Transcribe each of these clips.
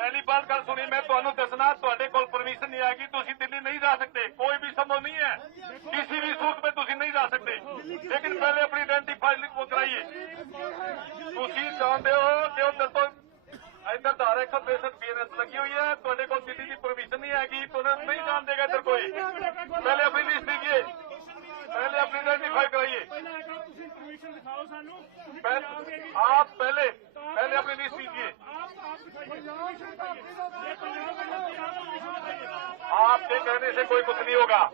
پہلی بات گل سنی میں تمہیں دسنا تے کول پرمیشن نہیں آئے گی تھی دلی نہیں جا سکتے کوئی بھی سمبھو نہیں ہے کسی بھی صورت میں تھی نہیں جا سکتے لیکن پہلے اپنی آئیڈینٹیفائی کرائیے تھی جانتے ہو کہ دسو ادھر دارے کا پیشنٹ بیئرنس لگی ہوئی ہے تے کول دلی کی پرمیشن نہیں آئے گی تو نہیں جان دے گا ادھر کوئی پہلے اپنی لسٹ دیجیے پہلے اپنی آئیڈینٹیفائی کرائیے آپ آپ کے کہنے سے کوئی کچھ نہیں ہوگا۔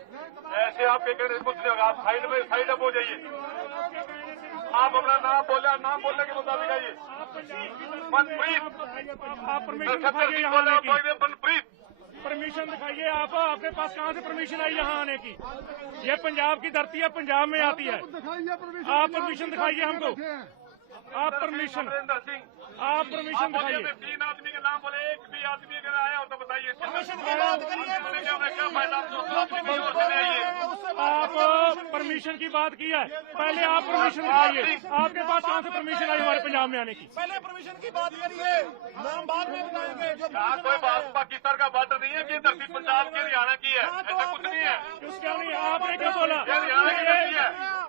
ایسے آپ کے کہنے سے کچھ نہیں ہوگا۔ آپ سائڈ میں سائڈ اپ ہو جائیے۔ آپ اپنا نام بولے نام بولنے کے مطابق آئیے۔ منپریت۔ منپریت۔ پرمیشن دکھائیے آپ۔ آپ کے پاس کہاں سے پرمیشن آئی یہاں آنے کی؟ یہ پنجاب کی دھرتی ہے پنجاب میں آتی ہے۔ آپ پرمیشن دکھائیے ہم کو۔ آپ پرمیشن۔ آپ پرمیشن دکھائیے۔ تین آدمی کے نام بولے ایک بھی آدمی آپ پرمیشن کی بات کی ہے۔ پہلے آپ پرمیشن دکھائیے۔ آپ کے پاس کہاں سے پرمیشن آئی ہمارے پنجاب میں آنے کی؟ پہلے پرمیشن کی بات کریے نام بعد میں بتائیں گے۔ کوئی بات پاکستان کا بات نہیں ہے کہ ترسیل پنجاب کے ہریانہ کی ہے؟ ایسا کچھ نہیں ہے۔ آپ نے کیا بولا؟